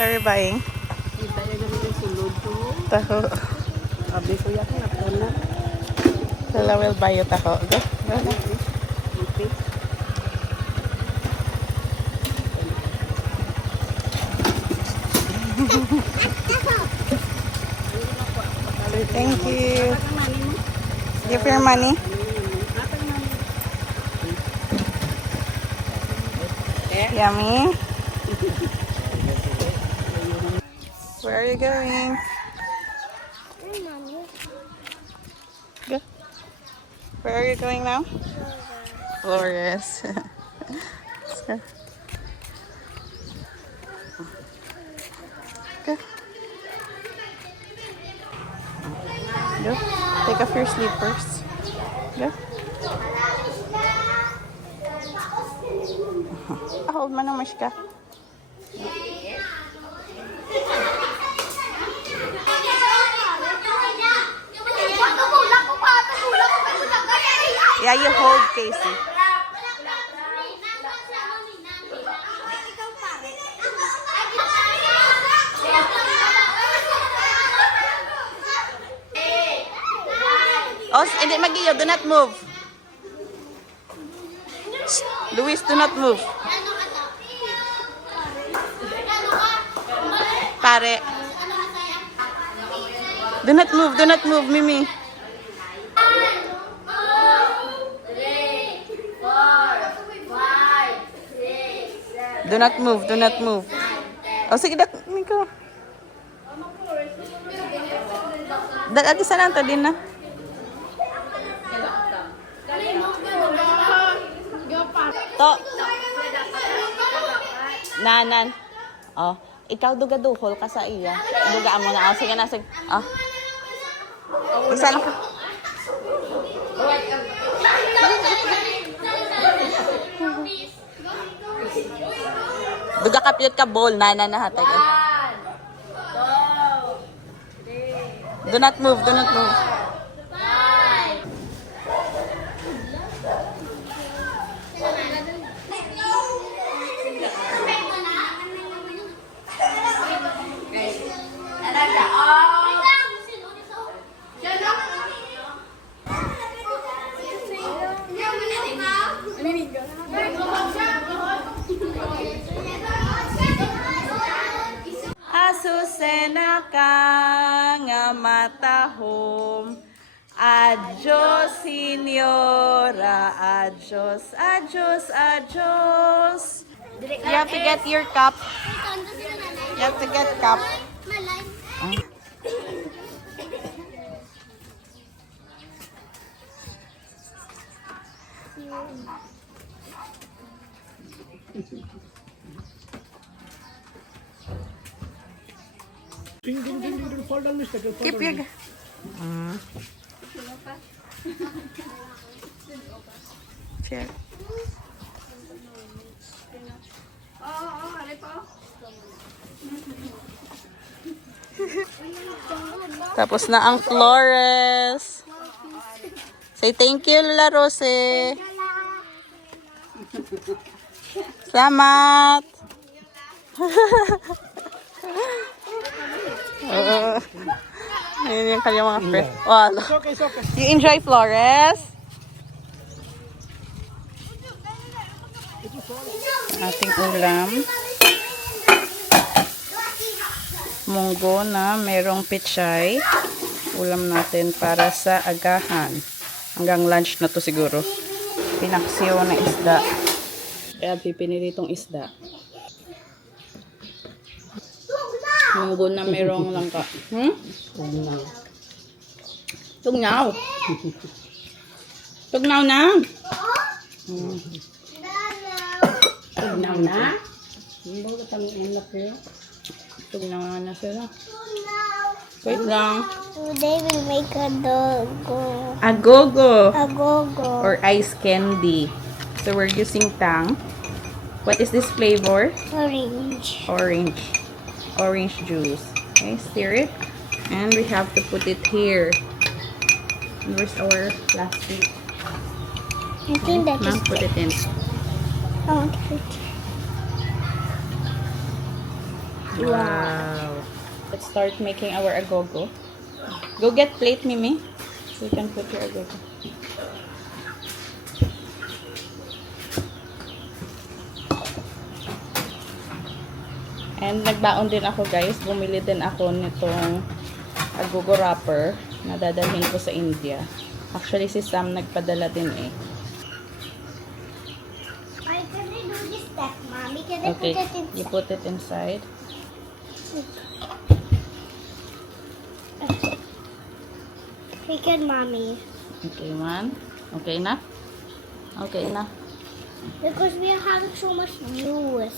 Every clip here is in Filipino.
are you buying? Kita na namin yung sulod ko. Taho. Sabi ko yan, napuna. Lala will buy you taho. Go. Go na. Okay. Thank you. Give your money. Yummy. Where are you going? Go. Where are you going now? Flores. Let's go. Go. Go. Take off your slippers. Go. Hold mo ng Mishka. Yeah, you hold, Casey. Oh, hindi Magiyo, do not move. Luis, do not move. Pare. Do not move, Mimi. Do not move. Oh, sige, Miko. Dati sa lang to din na. To. Nanan. Oh, ikaw duga-duhol ka sa iya. Dugaan mo na. Oh, sige na, sige. Oh. Isa lang ka. Duga ka piyot ka ball. Nanan na hatay ka. Do not move. Asusena ka nga matahom. Adios, señora. Adios. You have to get your cup. You have to get cup. Keep your... Check. Tapos na ang Flores. Say thank you, Lola Rose. Salamat. Ayun yung kanyang mga friends. Oh, it's okay. You enjoy Flores? Ating ulam. Munggo na merong pechay. Ulam natin para sa agahan. Hanggang lunch na to siguro. Pinaksiyo na isda. Kaya pipinilitong isda. Munggo na merong langka. Tugnaw. Tugnaw na. Tugnaw na? Tugnaw na sila. Wait lang. Today we make a dogo. Agogo. Agogo. Or ice candy. So we're using tang. What is this flavor? Orange. Orange juice. Okay, stir it. And we have to put it here. And where's our plastic? I think that Now is put it in. I want to put Wow. Let's start making our agogo. Go get plate, Mimi. So you can put your agogo. And nagbaon din ako, guys. Bumili din ako nitong agogo wrapper na dadalhin ko sa India. Actually, si Sam nagpadala din eh. I can I do this step, Mommy? Can I Okay, put it in? you put it inside. Take it, Mommy. Okay, one. Okay na? Okay na. Because we are having so much juice.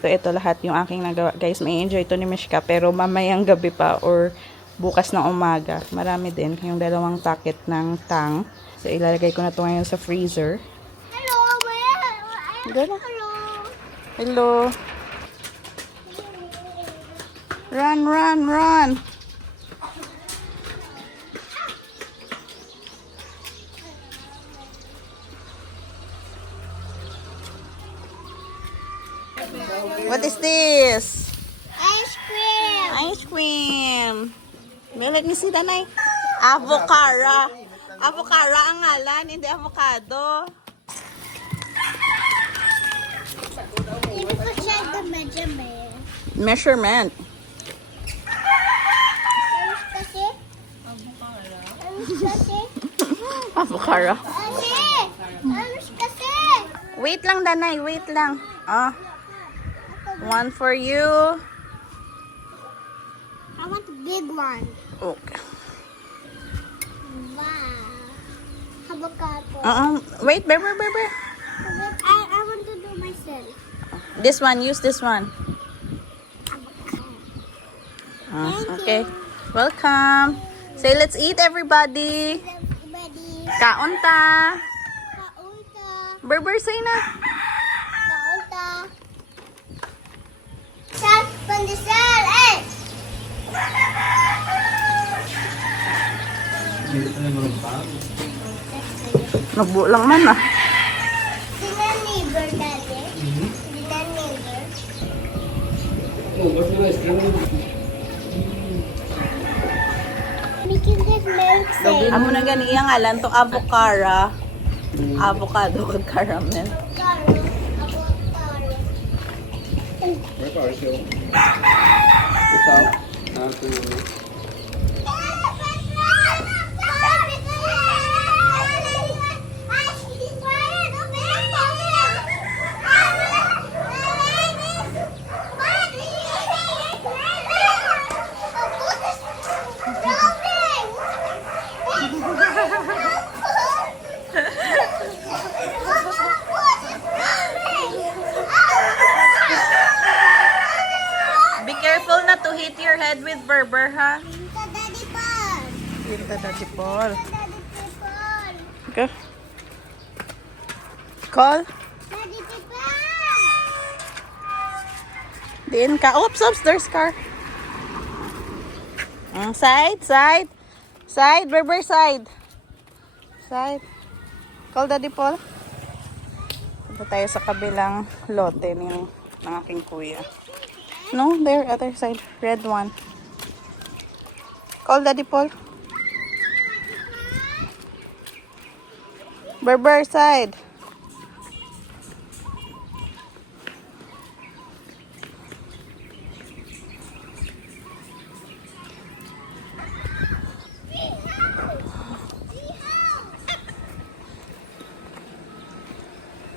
So, ito lahat yung aking nagawa. Guys, may enjoy to ni Mishka. Pero mamayang gabi pa or bukas ng umaga. Marami din. Yung 2 packet ng tang. So, ilalagay ko na to ngayon sa freezer. Hello, where? Gala. Hello. Hello. Run, run, run. What is this? Ice cream. Ice cream. Let me see, Danay. Avocado. Avocado ang ngalan, hindi avocado. Hindi ko check the measurement. Measurement. Ayos kasi. Ayos kasi. Avocado. Kasi. Ayos kasi. Wait lang, Danay. Wait lang. Ah. One for you. I want a big one. Okay. Wow. Avocado. Wait, bear. I want to do myself. This one. Use this one. Thank Okay. you. Welcome. Say, let's eat, everybody. Everybody. Kaon ta. Kaunta. Bear, say na. Kaunta. Sal, pandesal, eh! Nagbuo lang man ah. Sina neighbor dati? Sina neighbor? Making this milkshake. Amo na gani iyang ngalan to avocado. Avocado kag caramel. Taro. Avocado. Be careful not to hit your head with Berber, ha? Daddy Paul. Pinta Daddy Paul. Daddy Paul. Okay. Call. Daddy Paul. Din ka. Oops, there's car. Side. Berber, side. Side. Call Daddy Paul. Punta tayo sa kabilang lote ng aking kuya. No, there, other side. Red one. Call Daddy Paul. Berber, side.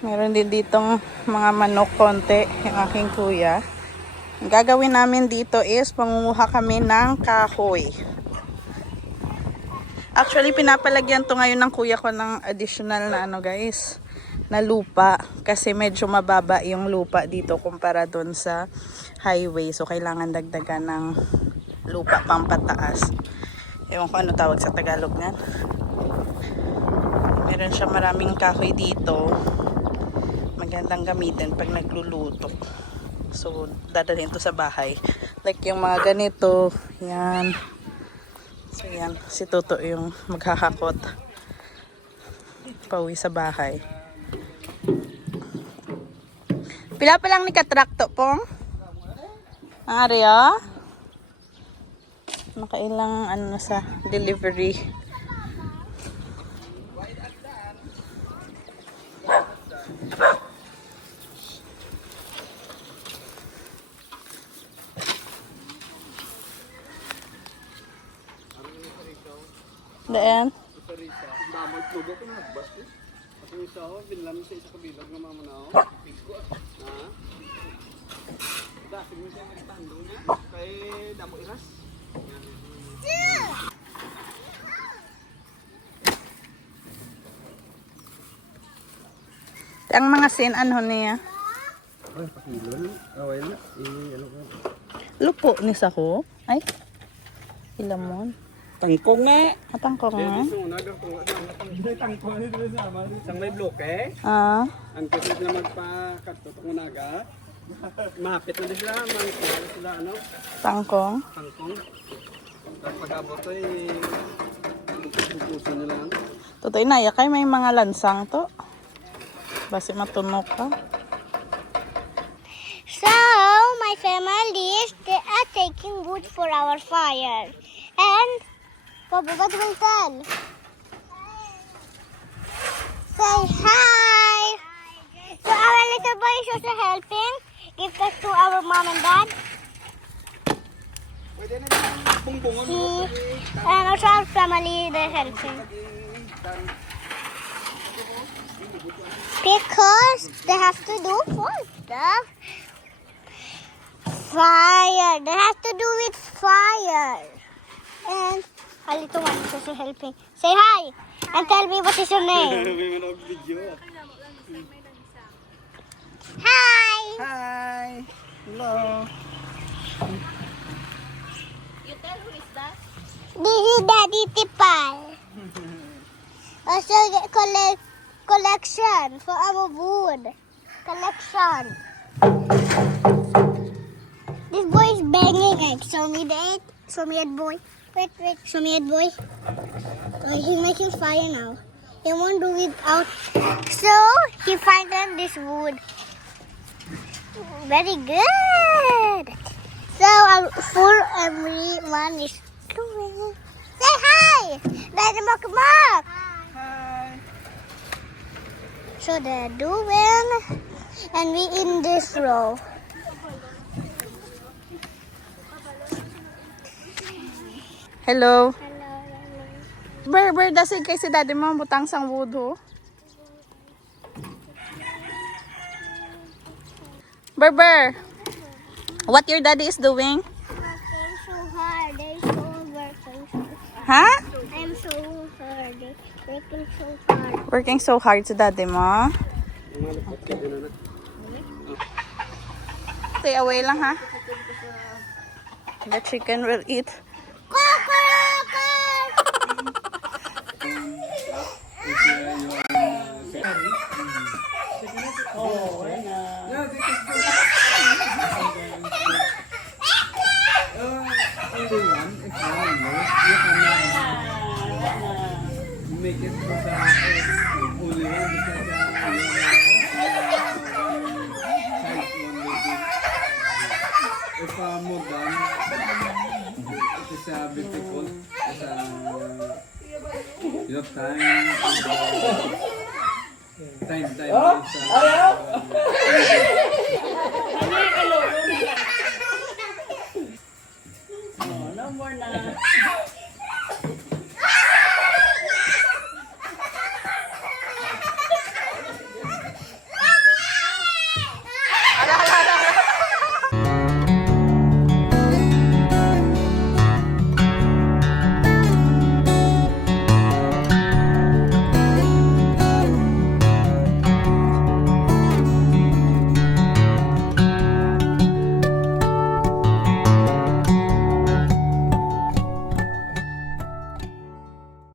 Meron din ditong mga manok konti yung aking kuya. Ang gagawin namin dito is pangunguha kami ng kahoy. Actually, pinapalagyan to ngayon ng kuya ko ng additional na guys, na lupa. Kasi medyo mababa yung lupa dito kumpara dun sa highway. So, kailangan dagdagan ng lupa pang pataas. Ewan ko ano tawag sa Tagalog nga. Meron siya maraming kahoy dito. Magandang gamitin pag nagluluto. So, dadalhin to sa bahay. Like yung mga ganito. Yan. So, yan. Si Toto yung maghahakot. Pauwi sa bahay. Pila pa lang ni katrakto pong? Arya? Nakailang ano na sa delivery. Daan? Damag tugo ko na bas ko. Ako isa ako, binlam sa isa kabilag ng mama na ako. Pigo. Ha? Dati mo siya nagtando niya. Kay damo iras. Ang mga sin ano niya? Ay, pakilon. Away na. Ano ka? Lupo ni Sako. Ay. Ilamon. Tangkong na. Atang ko nga. Tangkong na dito sa ama. Isang may bloke. Ah. Ang kasi na magpakatotong unaga. Mahapit na din sila. Mahapit sila ano. Tangkong. Tangkong. Tapos pag-abot ay puso nila. Totoo na, kay may mga lansang to. Basi matunok ka. So, my family, they are taking wood for our fire. And, Bobby, what will tell? Say hi! So, our little boy is also helping. Give that to our mom and dad. Pwede na din bungbungon mo. And also our family, they're helping. Because they have to do for stuff. Fire. They have to do with fire. And a little one is also helping. Say hi and tell me what is your name. May manood video. Hi. Hi! Hello! This is Daddy Tipal. Also collection for our wood. Collection. This boy is banging eggs. Show me the egg. Show me it, boy. Wait. Show me it, boy. Oh, he's making fire now. He won't do it out. So he found this wood. Very good. So for everyone is doing. Say hi. Daddy Mok. Hi! So they're doing, and we in this row. Hello. Ber, dasig kay si daddy mo, butang sang wood ho. Ber. What your daddy is doing? Working so hard. They're so working so Ha? I'm so hard. Working so hard. Working so hard si daddy mo. Malapot ka din na. Stay away lang ha. The chicken will eat. Make it for the only one because if more done, it is beautiful. You have time. No more na.